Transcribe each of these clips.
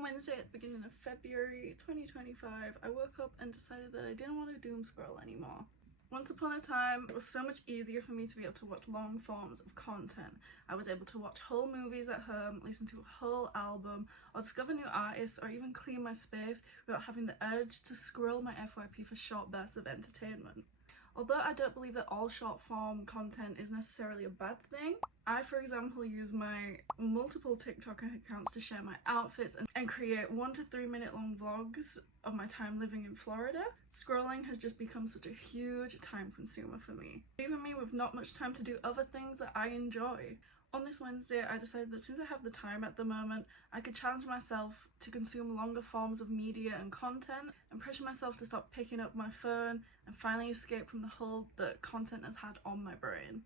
One Wednesday at the beginning of February 2025, I woke up and decided that I didn't want to doom scroll anymore. Once upon a time, it was so much easier for me to be able to watch long forms of content. I was able to watch whole movies at home, listen to a whole album, or discover new artists, or even clean my space without having the urge to scroll my FYP for short bursts of entertainment. Although I don't believe that all short form content is necessarily a bad thing, I, for example, use my multiple TikTok accounts to share my outfits and create 1 to 3 minute long vlogs of my time living in Florida. Scrolling has just become such a huge time consumer for me, leaving me with not much time to do other things that I enjoy. On this Wednesday, I decided that since I have the time at the moment, I could challenge myself to consume longer forms of media and content and pressure myself to stop picking up my phone and finally escape from the hold that content has had on my brain.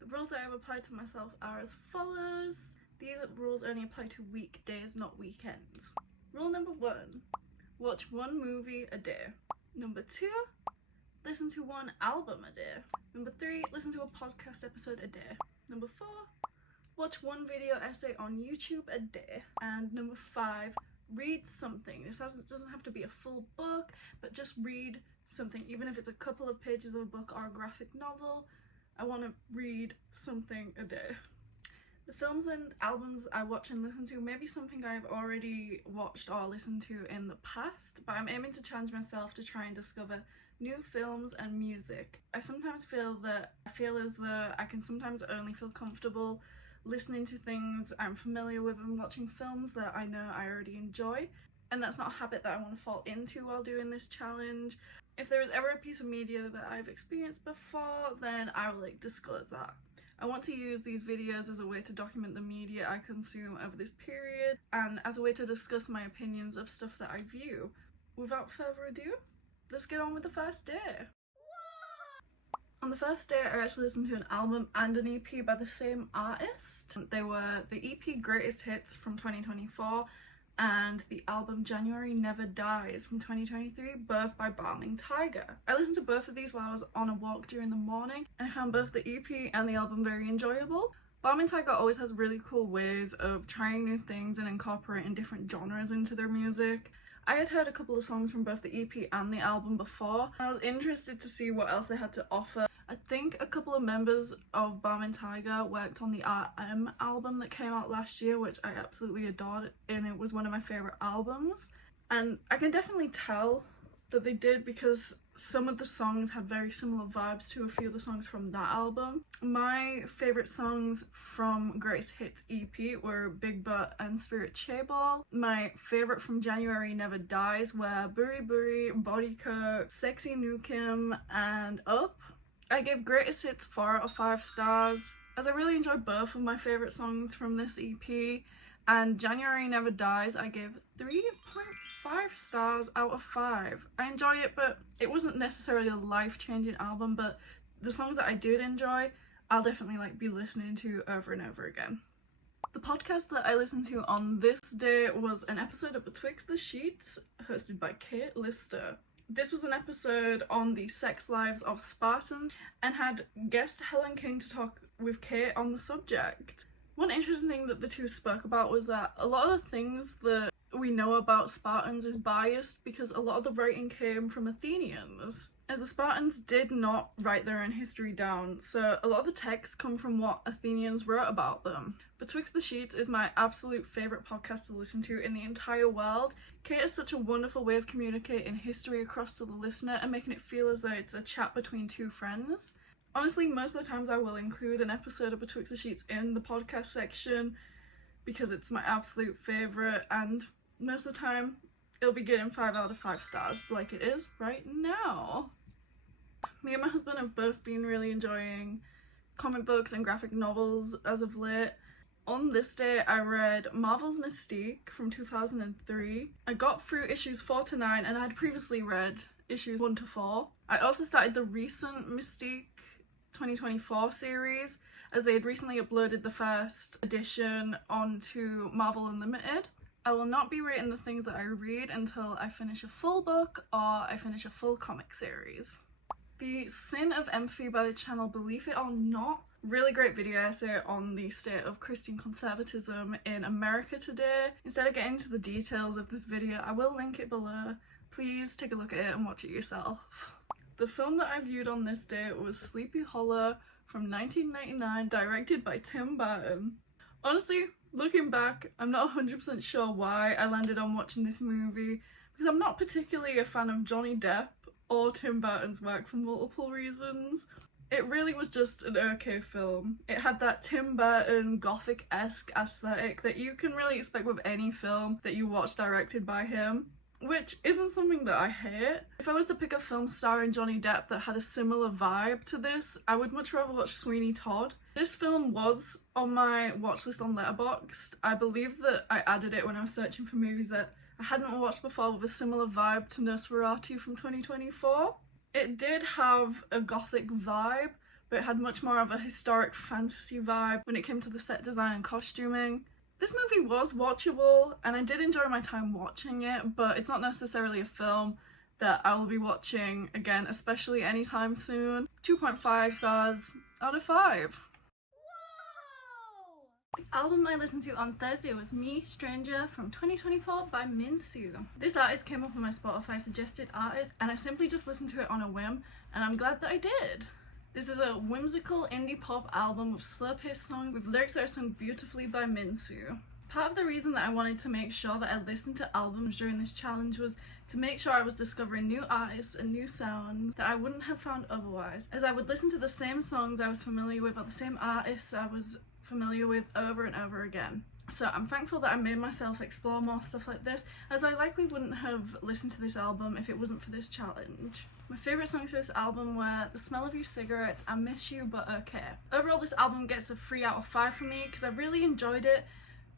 The rules that I've applied to myself are as follows. These rules only apply to weekdays, not weekends. Rule number 1, watch 1 movie a day. Number 2, listen to 1 album a day. Number 3, listen to a podcast episode a day. Number 4, watch 1 video essay on YouTube a day. And number 5, read something. This doesn't have to be a full book, but just read something, even if it's a couple of pages of a book or a graphic novel. I want to read something a day. The films and albums I watch and listen to may be something I've already watched or listened to in the past, but I'm aiming to challenge myself to try and discover new films and music. I sometimes feel as though I can sometimes only feel comfortable listening to things I'm familiar with and watching films that I know I already enjoy, and that's not a habit that I want to fall into while doing this challenge. If there is ever a piece of media that I've experienced before, then I will disclose that. I want to use these videos as a way to document the media I consume over this period and as a way to discuss my opinions of stuff that I view. Without further ado, let's get on with the first day. On the first day, I actually listened to an album and an EP by the same artist. They were the EP Greatest Hits from 2024 and the album January Never Dies from 2023, both by Balming Tiger. I listened to both of these while I was on a walk during the morning, and I found both the EP and the album very enjoyable. Balming Tiger always has really cool ways of trying new things and incorporating different genres into their music. I had heard a couple of songs from both the EP and the album before, and I was interested to see what else they had to offer. I think a couple of members of Balming Tiger worked on the RM album that came out last year, which I absolutely adored, and it was one of my favourite albums. And I can definitely tell that they did because some of the songs had very similar vibes to a few of the songs from that album. My favourite songs from Greatest Hits EP were Big Butt and Spirit Chaebol. My favourite from January Never Dies were Buri Buri, Body Coat, Sexy Nukim, and Up. I gave Greatest Hits 4 out of 5 stars, as I really enjoyed both of my favourite songs from this EP, and January Never Dies I gave 3.5 stars out of 5. I enjoyed it, but it wasn't necessarily a life-changing album, but the songs that I did enjoy, I'll definitely be listening to over and over again. The podcast that I listened to on this day was an episode of Betwixt the Sheets, hosted by Kate Lister. This was an episode on the sex lives of Spartans and had guest Helen King to talk with Kate on the subject. One interesting thing that the two spoke about was that a lot of the things that we know about Spartans is biased because a lot of the writing came from Athenians, as the Spartans did not write their own history down, so a lot of the texts come from what Athenians wrote about them. Betwixt the Sheets is my absolute favourite podcast to listen to in the entire world. Kate has such a wonderful way of communicating history across to the listener and making it feel as though it's a chat between two friends. Honestly, most of the times I will include an episode of Betwixt the Sheets in the podcast section because it's my absolute favourite, and most of the time it'll be getting 5 out of 5 stars like it is right now. Me and my husband have both been really enjoying comic books and graphic novels as of late. On this day, I read Marvel's Mystique from 2003. I got through issues 4 to 9 and I had previously read issues 1 to 4. I also started the recent Mystique 2024 series, as they had recently uploaded the first edition onto Marvel Unlimited. I will not be rating the things that I read until I finish a full book or I finish a full comic series. The Sin of Empathy by the channel Believe It or Not Really great video essay on the state of Christian conservatism in America today. Instead of getting into the details of this video, I will link it below. Please take a look at it and watch it yourself. The film that I viewed on this day was Sleepy Hollow from 1999, directed by Tim Burton. Honestly, looking back, I'm not 100% sure why I landed on watching this movie, because I'm not particularly a fan of Johnny Depp or Tim Burton's work for multiple reasons. It really was just an okay film. It had that Tim Burton gothic-esque aesthetic that you can really expect with any film that you watch directed by him, which isn't something that I hate. If I was to pick a film starring Johnny Depp that had a similar vibe to this, I would much rather watch Sweeney Todd. This film was on my watch list on Letterboxd. I believe that I added it when I was searching for movies that I hadn't watched before with a similar vibe to Nosferatu from 2024. It did have a gothic vibe, but it had much more of a historic fantasy vibe when it came to the set design and costuming. This movie was watchable, and I did enjoy my time watching it, but it's not necessarily a film that I will be watching again, especially anytime soon. 2.5 stars out of 5. The album I listened to on Thursday was Me, Stranger from 2024 by Minsu. This artist came up on my Spotify suggested artist, and I simply just listened to it on a whim, and I'm glad that I did. This is a whimsical indie pop album with slow-paced songs with lyrics that are sung beautifully by Minsu. Part of the reason that I wanted to make sure that I listened to albums during this challenge was to make sure I was discovering new artists and new sounds that I wouldn't have found otherwise, as I would listen to the same songs I was familiar with or the same artists I was familiar with over and over again. So I'm thankful that I made myself explore more stuff like this, as I likely wouldn't have listened to this album if it wasn't for this challenge. My favourite songs for this album were The Smell of Your Cigarettes, I Miss You But Okay. Overall, this album gets a 3 out of 5 for me because I really enjoyed it,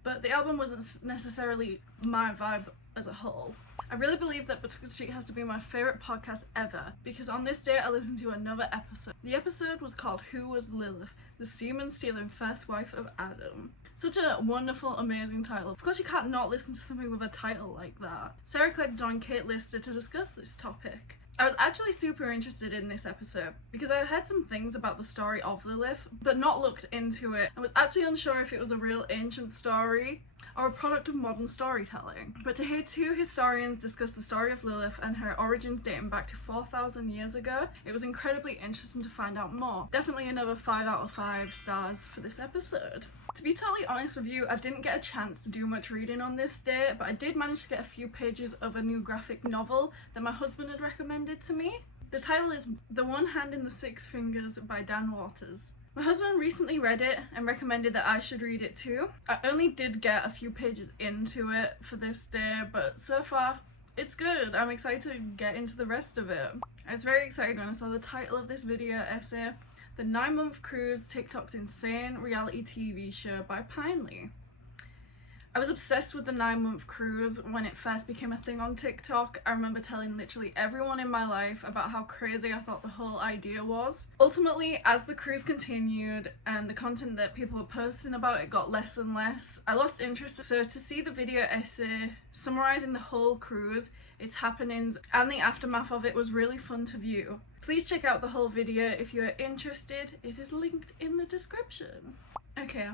but the album wasn't necessarily my vibe as a whole. I really believe that Batuka Street has to be my favourite podcast ever, because on this day I listened to another episode. The episode was called Who Was Lilith, the semen-stealing first wife of Adam. Such a wonderful, amazing title. Of course you can't not listen to something with a title like that. Sarah Clegg joined Kate Lister to discuss this topic. I was actually super interested in this episode because I had heard some things about the story of Lilith, but not looked into it, and was actually unsure if it was a real ancient story or a product of modern storytelling. But to hear two historians discuss the story of Lilith and her origins dating back to 4,000 years ago, it was incredibly interesting to find out more. Definitely another 5 out of 5 stars for this episode. To be totally honest with you, I didn't get a chance to do much reading on this day, but I did manage to get a few pages of a new graphic novel that my husband had recommended to me. The title is The One Hand in the Six Fingers by Dan Waters. My husband recently read it and recommended that I should read it too. I only did get a few pages into it for this day, but so far it's good. I'm excited to get into the rest of it. I was very excited when I saw the title of this video essay, The 9-Month Cruise, TikTok's Insane Reality TV Show by Pinely. I was obsessed with the 9-Month Cruise when it first became a thing on TikTok. I remember telling literally everyone in my life about how crazy I thought the whole idea was. Ultimately, as the cruise continued and the content that people were posting about it got less and less, I lost interest. So to see the video essay summarising the whole cruise, its happenings, and the aftermath of it was really fun to view. Please check out the whole video if you are interested. It is linked in the description. Okay.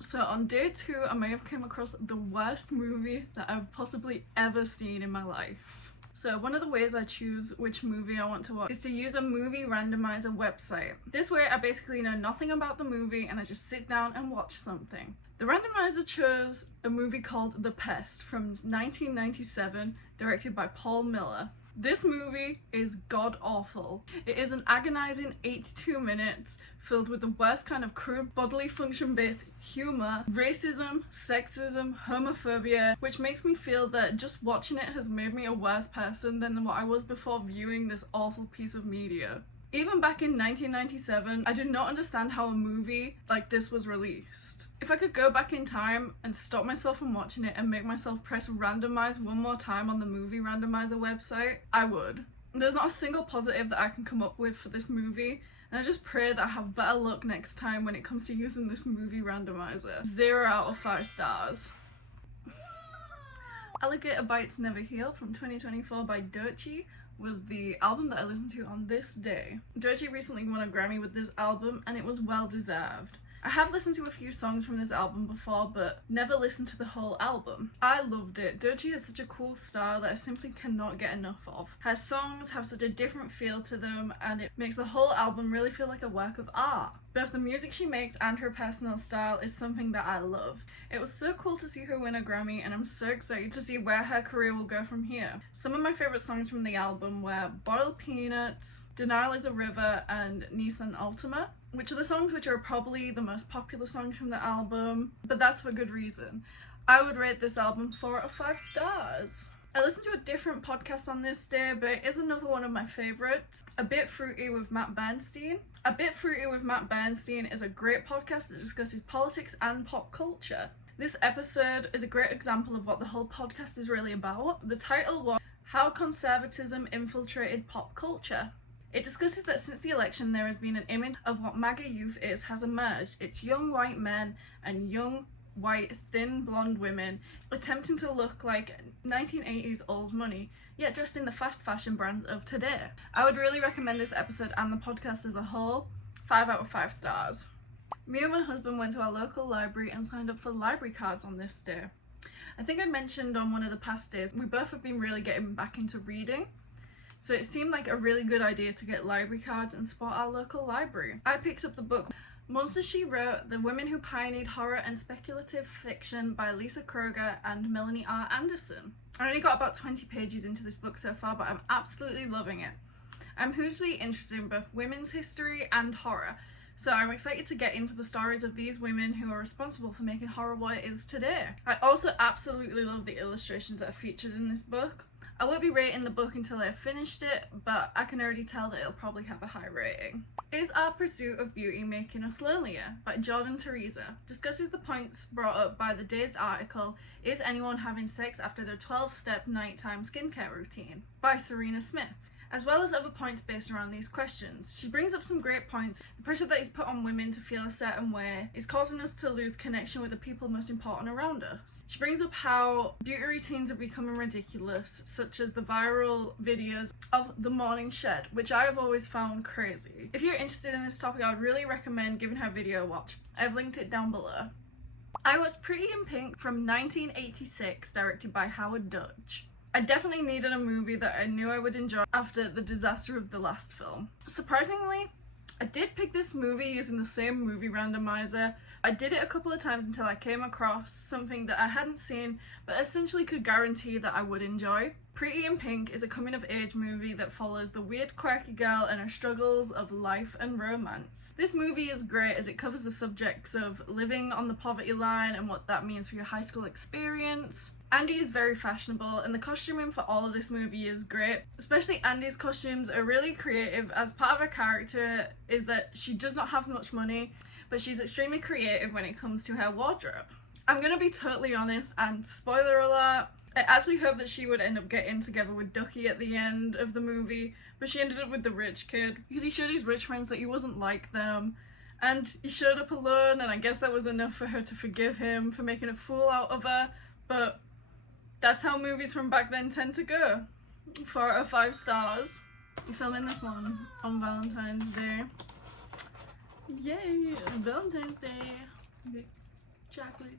So on day 2, I may have come across the worst movie that I've possibly ever seen in my life. So one of the ways I choose which movie I want to watch is to use a movie randomizer website. This way I basically know nothing about the movie and I just sit down and watch something. The randomizer chose a movie called The Pest from 1997, directed by Paul Miller. This movie is god-awful. It is an agonizing 82 minutes filled with the worst kind of crude bodily function-based humor, racism, sexism, homophobia, which makes me feel that just watching it has made me a worse person than what I was before viewing this awful piece of media. Even back in 1997, I did not understand how a movie like this was released. If I could go back in time and stop myself from watching it and make myself press randomize one more time on the movie randomizer website, I would. There's not a single positive that I can come up with for this movie, and I just pray that I have better luck next time when it comes to using this movie randomizer. 0 out of 5 stars. Alligator Bites Never Heal from 2024 by Doechii was the album that I listened to on this day. Doechii recently won a Grammy with this album, and it was well deserved. I have listened to a few songs from this album before, but never listened to the whole album. I loved it. Doechii has such a cool style that I simply cannot get enough of. Her songs have such a different feel to them, and it makes the whole album really feel like a work of art. Both the music she makes and her personal style is something that I love. It was so cool to see her win a Grammy, and I'm so excited to see where her career will go from here. Some of my favourite songs from the album were Boiled Peanuts, Denial is a River, and Nissan Altima, which are the songs which are probably the most popular songs from the album, but that's for good reason. I would rate this album 4 out of 5 stars. I listened to a different podcast on this day, but it is another one of my favourites, A Bit Fruity with Matt Bernstein. A Bit Fruity with Matt Bernstein is a great podcast that discusses politics and pop culture. This episode is a great example of what the whole podcast is really about. The title was How Conservatism Infiltrated Pop Culture. It discusses that since the election there has been an image of what MAGA youth has emerged. It's young white men and young white thin blonde women attempting to look like 1980s old money, yet dressed in the fast fashion brands of today. I would really recommend this episode and the podcast as a whole. 5 out of 5 stars. Me and my husband went to our local library and signed up for library cards on this day. I think I mentioned on one of the past days we both have been really getting back into reading, so it seemed like a really good idea to get library cards and support our local library. I picked up the book Monsters, She Wrote, The Women Who Pioneered Horror and Speculative Fiction by Lisa Kroger and Melanie R. Anderson. I only got about 20 pages into this book so far, but I'm absolutely loving it. I'm hugely interested in both women's history and horror, so I'm excited to get into the stories of these women who are responsible for making horror what it is today. I also absolutely love the illustrations that are featured in this book. I won't be rating the book until I've finished it, but I can already tell that it'll probably have a high rating. Is Our Pursuit of Beauty Making Us Lonelier? By Jordan Teresa. Discusses the points brought up by the Dazed article, Is Anyone Having Sex After Their 12-Step Nighttime Skincare Routine? By Serena Smith. As well as other points based around these questions. She brings up some great points. The pressure that is put on women to feel a certain way is causing us to lose connection with the people most important around us. She brings up how beauty routines are becoming ridiculous, such as the viral videos of The Morning Shed, which I have always found crazy. If you're interested in this topic, I would really recommend giving her video a watch. I've linked it down below. I watched Pretty in Pink from 1986, directed by Howard Dutch. I definitely needed a movie that I knew I would enjoy after the disaster of the last film. Surprisingly, I did pick this movie using the same movie randomizer. I did it a couple of times until I came across something that I hadn't seen, but essentially could guarantee that I would enjoy. Pretty in Pink is a coming-of-age movie that follows the weird, quirky girl and her struggles of life and romance. This movie is great as it covers the subjects of living on the poverty line and what that means for your high school experience. Andy is very fashionable, and the costuming for all of this movie is great. Especially Andy's costumes are really creative, as part of her character is that she does not have much money, but she's extremely creative when it comes to her wardrobe. I'm gonna be totally honest, and spoiler alert, I actually hoped that she would end up getting together with Ducky at the end of the movie, but she ended up with the rich kid, because he showed his rich friends that he wasn't like them, and he showed up alone, and I guess that was enough for her to forgive him for making a fool out of her, but that's how movies from back then tend to go. 4 out of 5 stars. I'm filming this one on Valentine's Day. Yay! Valentine's Day. Chocolate.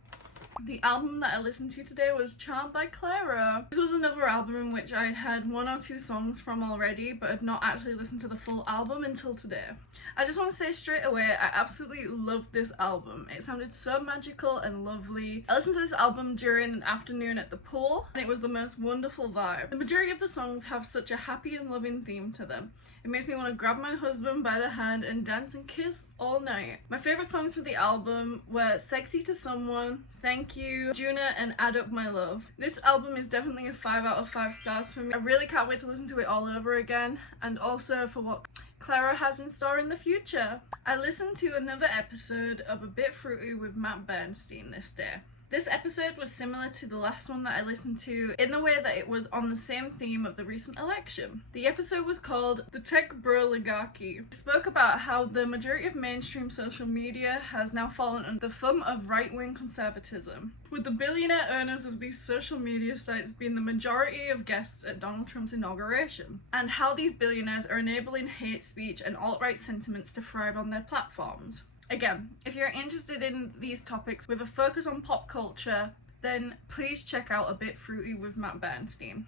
The album that I listened to today was Charmed by Clara. This was another album in which I had heard 1 or 2 songs from already, but had not actually listened to the full album until today. I just want to say straight away, I absolutely loved this album. It sounded so magical and lovely. I listened to this album during an afternoon at the pool, and it was the most wonderful vibe. The majority of the songs have such a happy and loving theme to them. It makes me want to grab my husband by the hand and dance and kiss all night. My favourite songs for the album were Sexy to Someone, Thank You, Juna, and Add Up My Love. This album is definitely a 5 out of 5 stars for me. I really can't wait to listen to it all over again, and also for what Clara has in store in the future. I listened to another episode of A Bit Fruity with Matt Bernstein this day. This episode was similar to the last one that I listened to in the way that it was on the same theme of the recent election. The episode was called The Tech Broligarchy. It spoke about how the majority of mainstream social media has now fallen under the thumb of right-wing conservatism, with the billionaire owners of these social media sites being the majority of guests at Donald Trump's inauguration, and how these billionaires are enabling hate speech and alt-right sentiments to thrive on their platforms. Again, if you're interested in these topics with a focus on pop culture, then please check out A Bit Fruity with Matt Bernstein.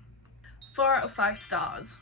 4 out of 5 stars.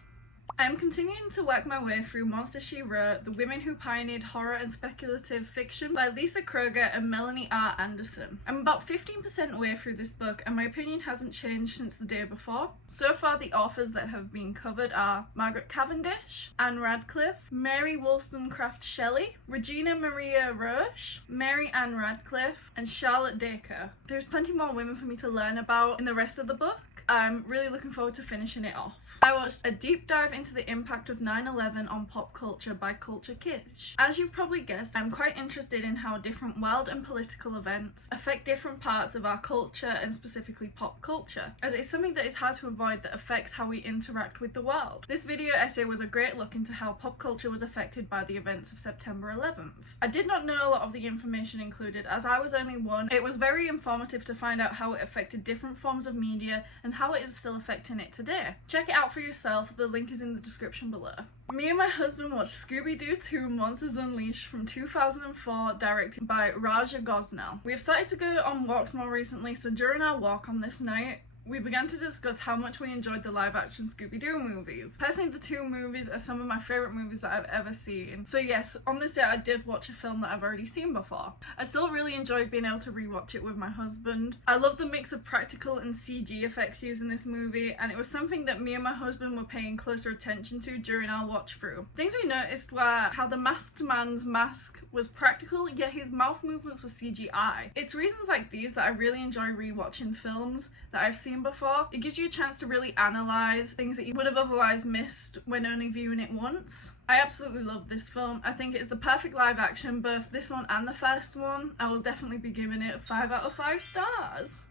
I'm continuing to work my way through Monster, She Wrote, The Women Who Pioneered Horror and Speculative Fiction by Lisa Kroger and Melanie R. Anderson. I'm about 15% way through this book and my opinion hasn't changed since the day before. So far the authors that have been covered are Margaret Cavendish, Anne Radcliffe, Mary Wollstonecraft Shelley, Regina Maria Roche, Mary Ann Radcliffe, and Charlotte Dacre. There's plenty more women for me to learn about in the rest of the book. I'm really looking forward to finishing it off. I watched a deep dive into the impact of 9/11 on pop culture by Culture Kitsch. As you've probably guessed, I'm quite interested in how different world and political events affect different parts of our culture and specifically pop culture, as it's something that is hard to avoid that affects how we interact with the world. This video essay was a great look into how pop culture was affected by the events of September 11th. I did not know a lot of the information included as I was only one. It was very informative to find out how it affected different forms of media and how it is still affecting it today. Check it out for yourself, the link is in the description below. Me and my husband watched Scooby-Doo 2 Monsters Unleashed from 2004, directed by Raja Gosnell. We have started to go on walks more recently, so during our walk on this night, we began to discuss how much we enjoyed the live-action Scooby-Doo movies. Personally, the 2 movies are some of my favourite movies that I've ever seen. So yes, on this day I did watch a film that I've already seen before. I still really enjoyed being able to rewatch it with my husband. I love the mix of practical and CG effects used in this movie, and it was something that me and my husband were paying closer attention to during our watch-through. Things we noticed were how the masked man's mask was practical, yet his mouth movements were CGI. It's reasons like these that I really enjoy rewatching films that I've seen before. It gives you a chance to really analyse things that you would have otherwise missed when only viewing it once. I absolutely love this film. I think it's the perfect live action, both this one and the first one. I will definitely be giving it 5 out of 5 stars.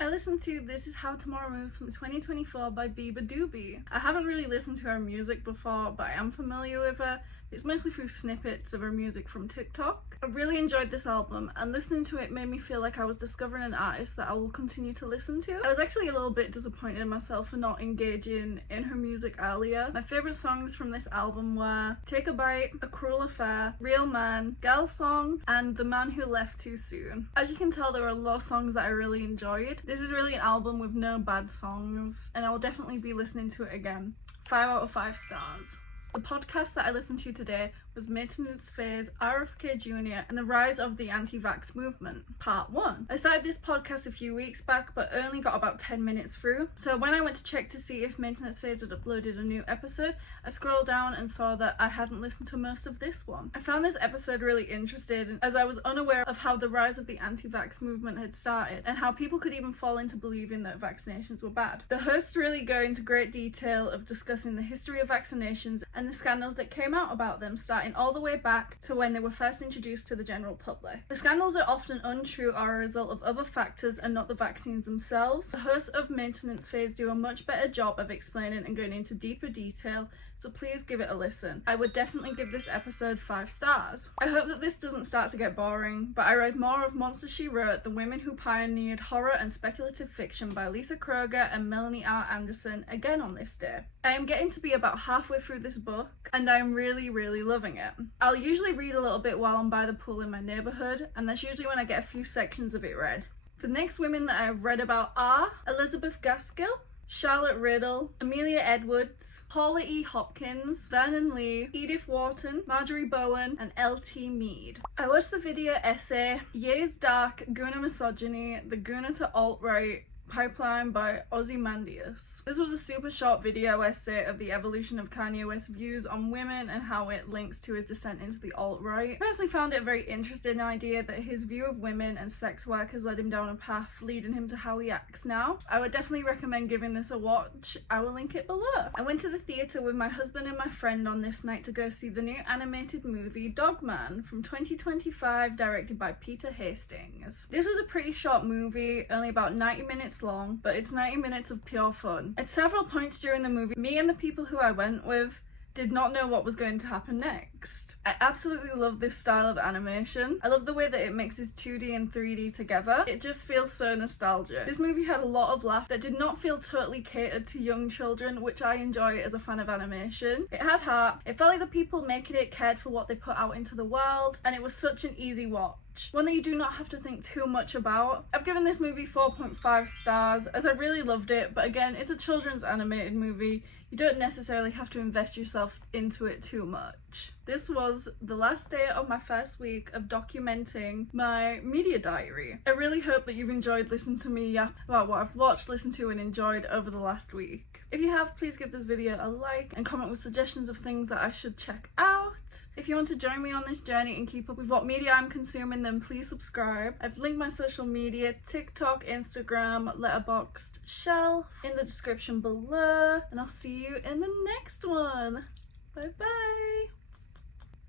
I listened to This Is How Tomorrow Moves from 2024 by Bieber Doobie. I haven't really listened to her music before, but I am familiar with her. It's mostly through snippets of her music from TikTok. I really enjoyed this album, and listening to it made me feel like I was discovering an artist that I will continue to listen to. I was actually a little bit disappointed in myself for not engaging in her music earlier. My favourite songs from this album were Take a Bite, A Cruel Affair, Real Man, Girl Song, and The Man Who Left Too Soon. As you can tell, there were a lot of songs that I really enjoyed. This is really an album with no bad songs, and I will definitely be listening to it again. 5 out of 5 stars. The podcast that I listened to today was Maintenance Phase, RFK Jr. and the Rise of the Anti-Vax Movement, Part 1. I started this podcast a few weeks back but only got about 10 minutes through, so when I went to check to see if Maintenance Phase had uploaded a new episode, I scrolled down and saw that I hadn't listened to most of this one. I found this episode really interesting as I was unaware of how the rise of the anti-vax movement had started and how people could even fall into believing that vaccinations were bad. The hosts really go into great detail of discussing the history of vaccinations and the scandals that came out about them, starting all the way back to when they were first introduced to the general public. The scandals are often untrue or a result of other factors and not the vaccines themselves. The hosts of Maintenance Phase do a much better job of explaining and going into deeper detail, so please give it a listen. I would definitely give this episode 5 stars. I hope that this doesn't start to get boring, but I read more of Monster, She Wrote, The Women Who Pioneered Horror and Speculative Fiction by Lisa Kroger and Melanie R. Anderson again on this day. I am getting to be about halfway through this book, and I'm really loving it. I'll usually read a little bit while I'm by the pool in my neighbourhood, and that's usually when I get a few sections of it read. The next women that I've read about are Elizabeth Gaskell, Charlotte Riddle, Amelia Edwards, Paula E. Hopkins, Vernon Lee, Edith Wharton, Marjorie Bowen, and L.T. Mead. I watched the video essay, Ye's Dark Guna Misogyny, the Guna to Alt-Right Pipeline by Ozymandias. This was a super short video essay of the evolution of Kanye West's views on women and how it links to his descent into the alt-right. I personally found it a very interesting idea that his view of women and sex work has led him down a path leading him to how he acts now. I would definitely recommend giving this a watch. I will link it below. I went to the theatre with my husband and my friend on this night to go see the new animated movie Dogman from 2025, directed by Peter Hastings. This was a pretty short movie, only about 90 minutes long, but it's 90 minutes of pure fun. At several points during the movie, me and the people who I went with did not know what was going to happen next. I absolutely love this style of animation. I love the way that it mixes 2D and 3D together. It just feels so nostalgic. This movie had a lot of laughs that did not feel totally catered to young children, which I enjoy as a fan of animation. It had heart. It felt like the people making it cared for what they put out into the world, and it was such an easy watch. One that you do not have to think too much about. I've given this movie 4.5 stars as I really loved it, but again, it's a children's animated movie. You don't necessarily have to invest yourself into it too much. This was the last day of my first week of documenting my media diary. I really hope that you've enjoyed listening to me yap about what I've watched, listened to and enjoyed over the last week. If you have, please give this video a like and comment with suggestions of things that I should check out. If you want to join me on this journey and keep up with what media I'm consuming, then please subscribe. I've linked my social media, TikTok, Instagram, Letterboxd, Shelf in the description below, and I'll see you in the next one. Bye bye.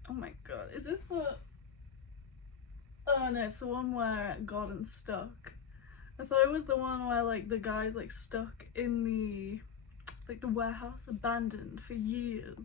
Oh my god, is this the... Oh no, it's the one where Gordon's stuck. I thought it was the one where like the guy's like stuck in the warehouse abandoned for years.